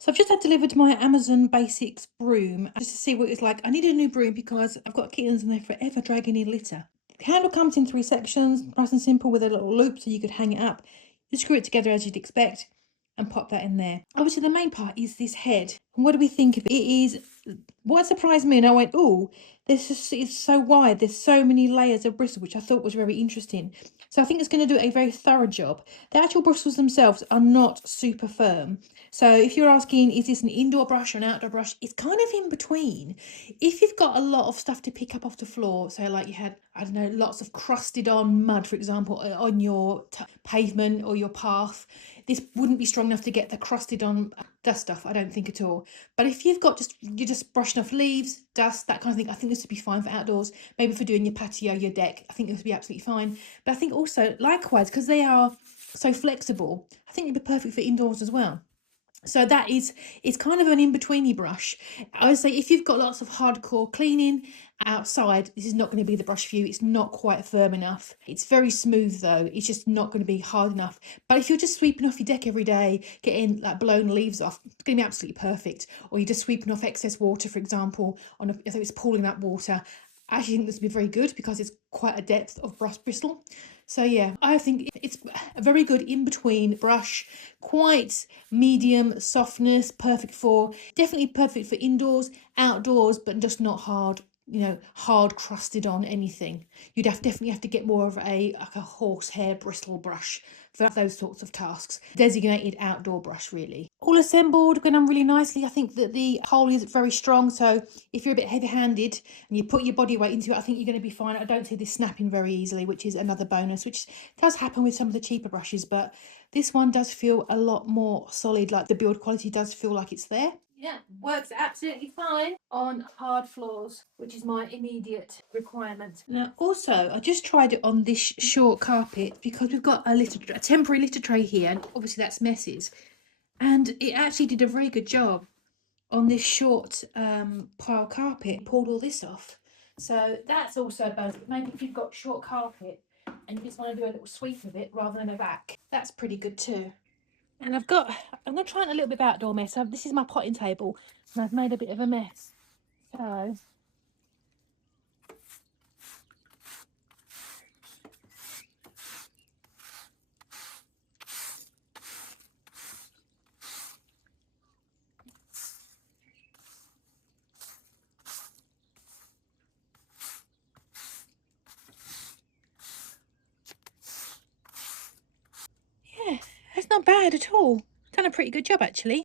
So I've just had delivered my Amazon Basics broom just to see what it's like. I need a new broom because I've got kittens and they're forever dragging in litter. The handle comes in 3 sections, nice and simple, with a little loop so you could hang it up. You screw it together as you'd expect and pop that in there. Obviously the main part is this head. And what do we think of it? It is, what surprised me, and I went, oh, it's so wide. There's so many layers of bristle, which I thought was very interesting. So I think it's going to do a very thorough job. The actual bristles themselves are not super firm. So if you're asking, is this an indoor brush or an outdoor brush? It's kind of in between. If you've got a lot of stuff to pick up off the floor, so like you had, I don't know, lots of crusted on mud, for example, on your pavement or your path, this wouldn't be strong enough to get the crusted on dust stuff, I don't think at all. But if you've got you're just brushing off leaves, dust, that kind of thing, I think this would be fine for outdoors. Maybe for doing your patio, your deck, I think this would be absolutely fine. But I think also, likewise, because they are so flexible, I think it'd be perfect for indoors as well. So that is, it's kind of an in-betweeny brush. I would say if you've got lots of hardcore cleaning outside, this is not going to be the brush for you. It's not quite firm enough. It's very smooth though. It's just not going to be hard enough. But if you're just sweeping off your deck every day, getting like blown leaves off, it's going to be absolutely perfect. Or you're just sweeping off excess water, for example, on if it's pooling that water. I actually think this would be very good because it's quite a depth of brush bristle. So yeah, I think it's a very good in-between brush, quite medium softness, definitely perfect for indoors, outdoors, but just not hard, hard crusted on anything. You'd definitely have to get more of like a horsehair bristle brush for those sorts of tasks. Designated outdoor brush, really. All assembled, going on really nicely. I think that the hole is very strong, so if you're a bit heavy-handed and you put your body weight into it, I think you're going to be fine. I don't see this snapping very easily, which is another bonus, which does happen with some of the cheaper brushes, but this one does feel a lot more solid, like the build quality does feel like it's there. Yeah, works absolutely fine on hard floors, which is my immediate requirement. Now, also, I just tried it on this short carpet because we've got a temporary litter tray here, and obviously that's messes. And it actually did a very good job on this short pile carpet. Pulled all this off. So that's also a bonus. Maybe if you've got short carpet and you just want to do a little sweep of it rather than a back, that's pretty good too. And I'm going to try a little bit of outdoor mess. So this is my potting table and I've made a bit of a mess. So yeah, that's not bad at all. Done a pretty good job actually.